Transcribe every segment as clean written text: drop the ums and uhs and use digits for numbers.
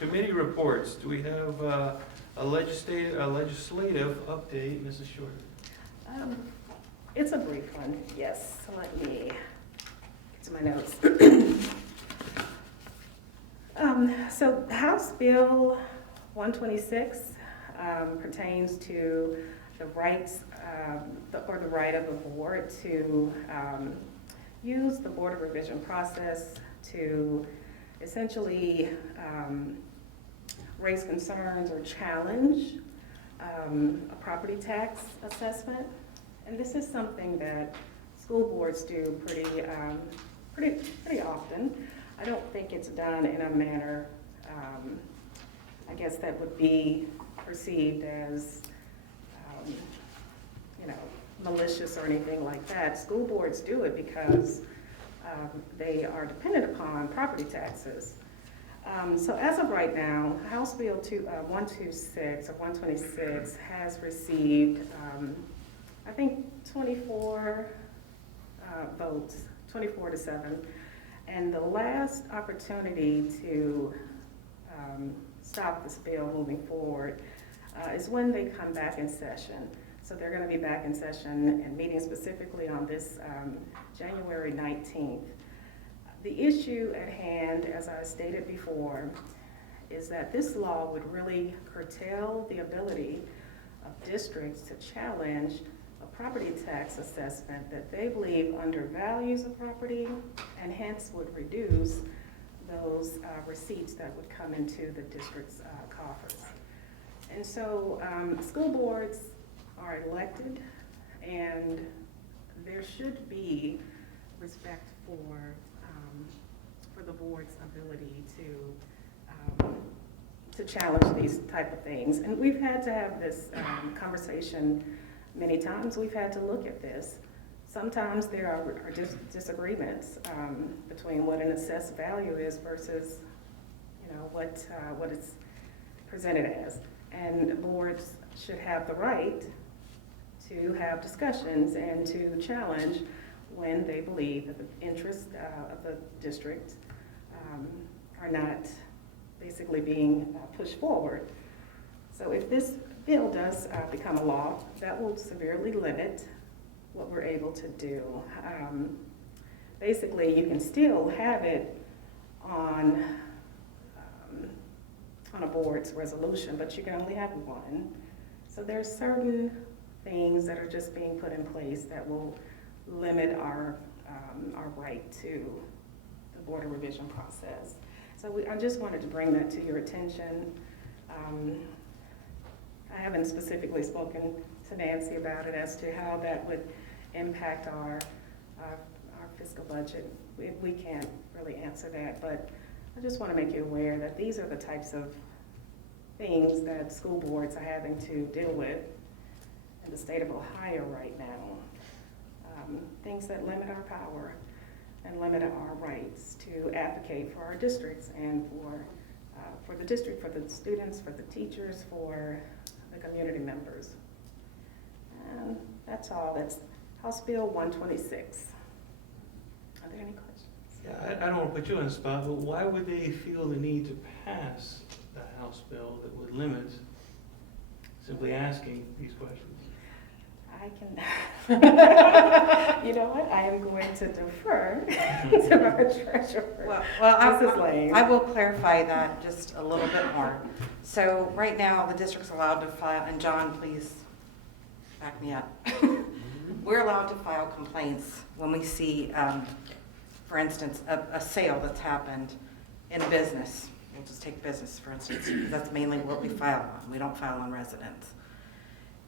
committee reports. Do we have a legislative update, Mrs. Short? It's a brief one, yes. So let me get to my notes. So House Bill 126 pertains to the rights or the right of the board to use the Board of Revision process to essentially raise concerns or challenge a property tax assessment. And this is something that school boards do pretty often. I don't think it's done in a manner, I guess, that would be perceived as, malicious or anything like that. School boards do it because they are dependent upon property taxes. So as of right now, House Bill 126 or 126 has received, I think, 24 votes, 24 to 7. And the last opportunity to stop this bill moving forward is when they come back in session. So they're going to be back in session and meeting specifically on this January 19th. The issue at hand, as I stated before, is that this law would really curtail the ability of districts to challenge a property tax assessment that they believe undervalues a property and hence would reduce those receipts that would come into the district's coffers. And so school boards are elected, and there should be respect for the board's ability to challenge these type of things. And we've had to have this conversation many times. We've had to look at this. Sometimes there are disagreements between what an assessed value is versus, what it's presented as. And boards should have the right to have discussions and to challenge when they believe that the interests of the district are not basically being pushed forward. So if this bill does become a law, that will severely limit what we're able to do. Basically, you can still have it on a board's resolution, but you can only have one. So there's certain things that are just being put in place that will limit our right to the Board of Revision process. So I just wanted to bring that to your attention. I haven't specifically spoken to Nancy about it as to how that would impact our fiscal budget. We can't really answer that, but I just want to make you aware that these are the types of things that school boards are having to deal with in the state of Ohio right now. Things that limit our power and limit our rights to advocate for our districts and for the district, for the students, for the teachers, for the community members. And that's all. That's House Bill 126. Are there any questions? Yeah, I don't want to put you on the spot, but why would they feel the need to pass the House bill that would limit simply asking these questions? I can, you know what, I am going to defer to our treasurer, Mrs. Lane. I will clarify that just a little bit more. So right now, the district's allowed to file, and John, please back me up. We're allowed to file complaints when we see, for instance, a sale that's happened in a business. We'll just take business, for instance, because that's mainly what we file on. We don't file on residents.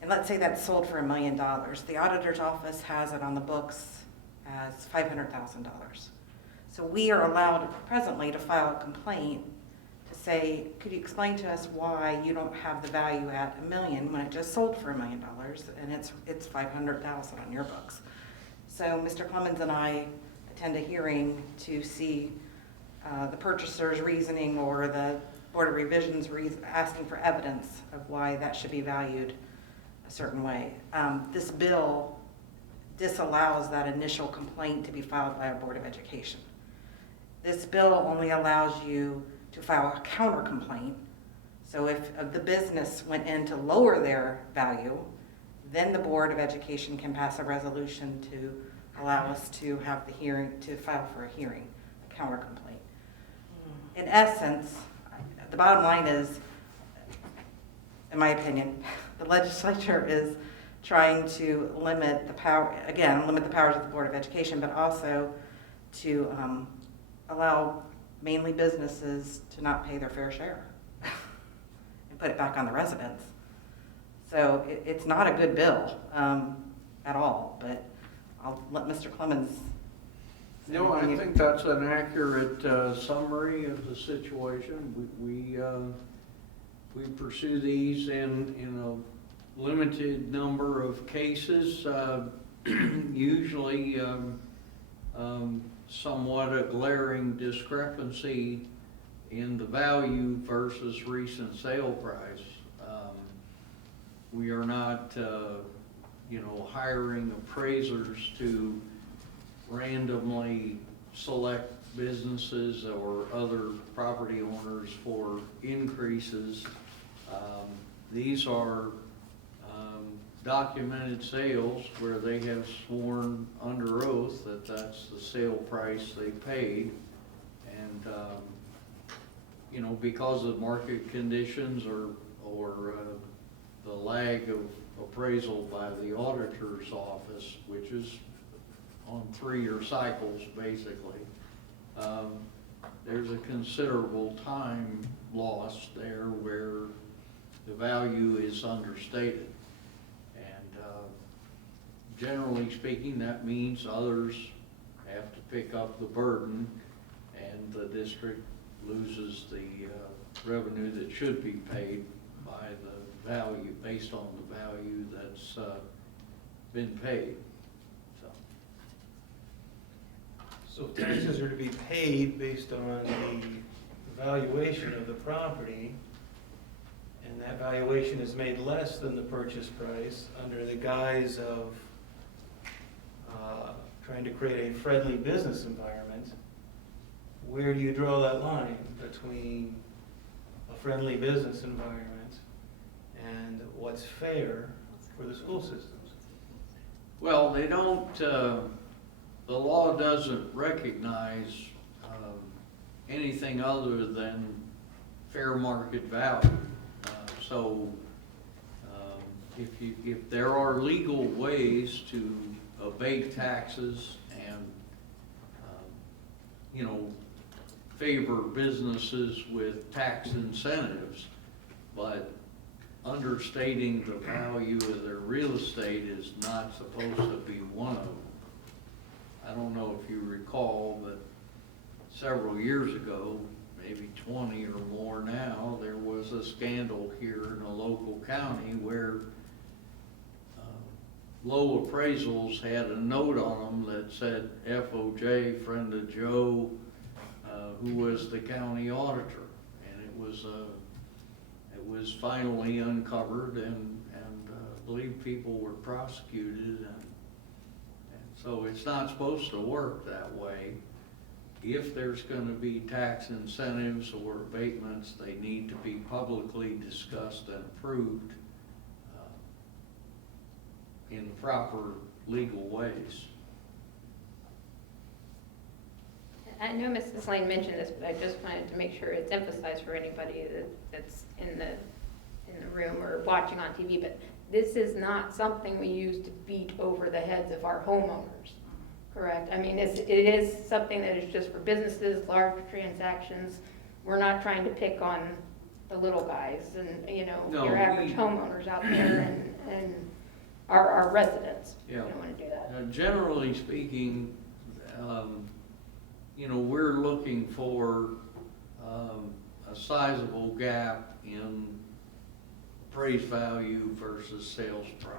And let's say that's sold for $1 million. The auditor's office has it on the books as $500,000. So we are allowed presently to file a complaint to say, could you explain to us why you don't have the value at $1 million when it just sold for $1 million and it's $500,000 on your books? So Mr. Clemens and I attend a hearing to see the purchaser's reasoning or the Board of Revision's asking for evidence of why that should be valued a certain way. This bill disallows that initial complaint to be filed by a Board of Education. This bill only allows you to file a counter complaint. So if the business went in to lower their value, then the Board of Education can pass a resolution to allow us to have the hearing, to file for a hearing, a counter complaint. In essence, the bottom line is, in my opinion, the legislature is trying to limit the power, again, limit the powers of the Board of Education, but also to allow mainly businesses to not pay their fair share and put it back on the residents. So it's not a good bill at all, but I'll let Mr. Clemens. No, I think that's an accurate summary of the situation. We pursue these in a limited number of cases, usually somewhat a glaring discrepancy in the value versus recent sale price. We are not, hiring appraisers to randomly select businesses or other property owners for increases. These are documented sales where they have sworn under oath that that's the sale price they paid. And, because of market conditions or the lag of appraisal by the auditor's office, which is on 3-year cycles basically, there's a considerable time loss there where the value is understated. And generally speaking, that means others have to pick up the burden and the district loses the revenue that should be paid by the value, based on the value that's been paid. So if taxes are to be paid based on the valuation of the property, and that valuation is made less than the purchase price under the guise of trying to create a friendly business environment, where do you draw that line between a friendly business environment and what's fair for the school systems? Well, they don't, the law doesn't recognize anything other than fair market value. So if there are legal ways to abate taxes and favor businesses with tax incentives, but understating the value of their real estate is not supposed to be one of them. I don't know if you recall, but several years ago, maybe 20 or more now, there was a scandal here in a local county where low appraisals had a note on them that said FOJ, friend of Joe, who was the county auditor. And it was finally uncovered, and I believe people were prosecuted. And so it's not supposed to work that way. If there's going to be tax incentives or abatements, they need to be publicly discussed and approved in proper legal ways. I know Mrs. Lane mentioned this, but I just wanted to make sure it's emphasized for anybody that's in the room or watching on TV, but this is not something we use to beat over the heads of our homeowners, correct? I mean, it is something that is just for businesses, large transactions. We're not trying to pick on the little guys and, No, your average homeowners out there and our residents. Yeah. We don't want to do that. Generally speaking, we're looking for a sizable gap in appraised value versus sales price.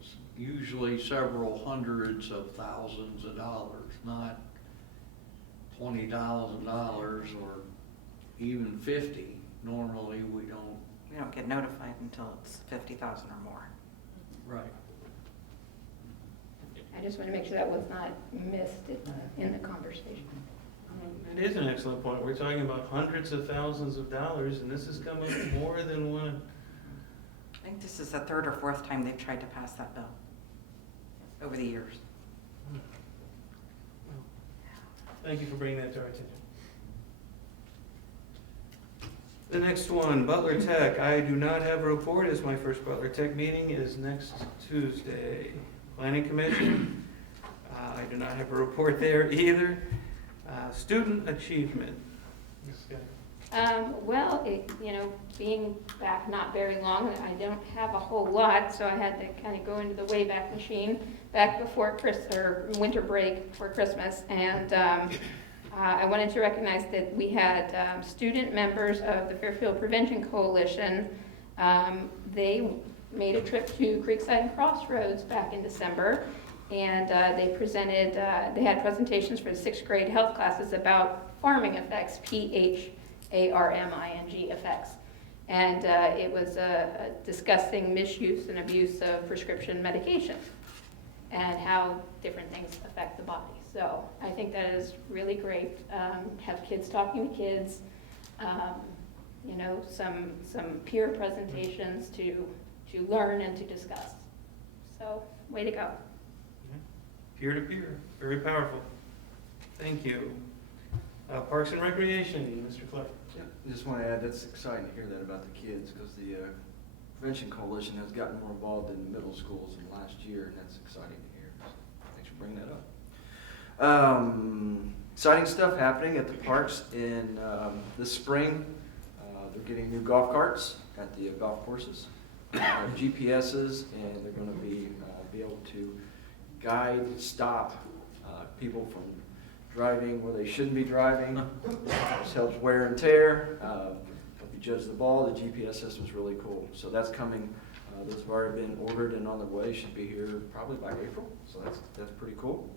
It's usually several hundreds of thousands of dollars, not $20,000 or even 50. Normally, we don't get notified until it's 50,000 or more. Right. I just want to make sure that was not missed in the conversation. It is an excellent point. We're talking about hundreds of thousands of dollars, and this is coming more than one. I think this is the third or fourth time they've tried to pass that bill over the years. Thank you for bringing that to our attention. The next one, Butler Tech. I do not have a report, as my first Butler Tech meeting is next Tuesday. Planning Commission, I do not have a report there either. Student achievement. Ms. Scott. Well, being back not very long, I don't have a whole lot, so I had to kind of go into the Wayback Machine back before winter break for Christmas, and I wanted to recognize that we had student members of the Fairfield Prevention Coalition. They made a trip to Creekside and Crossroads back in December, and they had presentations for the 6th grade health classes about farming effects, PHARMING effects. And it was discussing misuse and abuse of prescription medication and how different things affect the body. So I think that is really great. Have kids talking to kids, some peer presentations to learn and to discuss. So way to go. Peer-to-peer, very powerful. Thank you. Parks and Recreation, Mr. Clark. Yep, I just want to add, that's exciting to hear that about the kids, because the Prevention Coalition has gotten more involved in the middle schools in the last year, and that's exciting to hear. So thanks for bringing that up. Exciting stuff happening at the parks in this spring. They're getting new golf carts at the golf courses, GPSs, and they're going to be able to guide, stop people from driving where they shouldn't be driving. This helps wear and tear. Help you judge the ball. The GPS system is really cool. So that's coming. Those have already been ordered and on the way. Should be here probably by April. So that's pretty cool.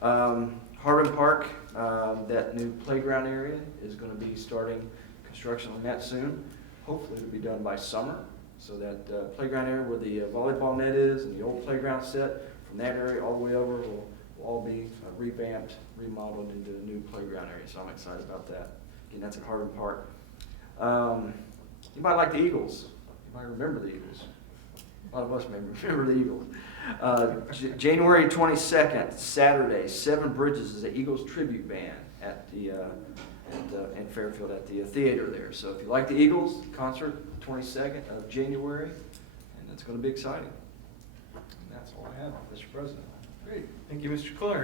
Harbin Park, that new playground area is going to be starting construction on that soon. Hopefully it'll be done by summer. So that playground area where the volleyball net is and the old playground set, from that area all the way over will all be revamped, remodeled into a new playground area. So I'm excited about that. Again, that's at Harbin Park. You might like the Eagles. You might remember the Eagles. A lot of us may remember the Eagles. January 22nd, Saturday, Seven Bridges is the Eagles tribute band at in Fairfield at the theater there. So if you like the Eagles, concert 22nd of January, and it's going to be exciting. And that's all I have, Mr. President. Great. Thank you, Mr. Clark.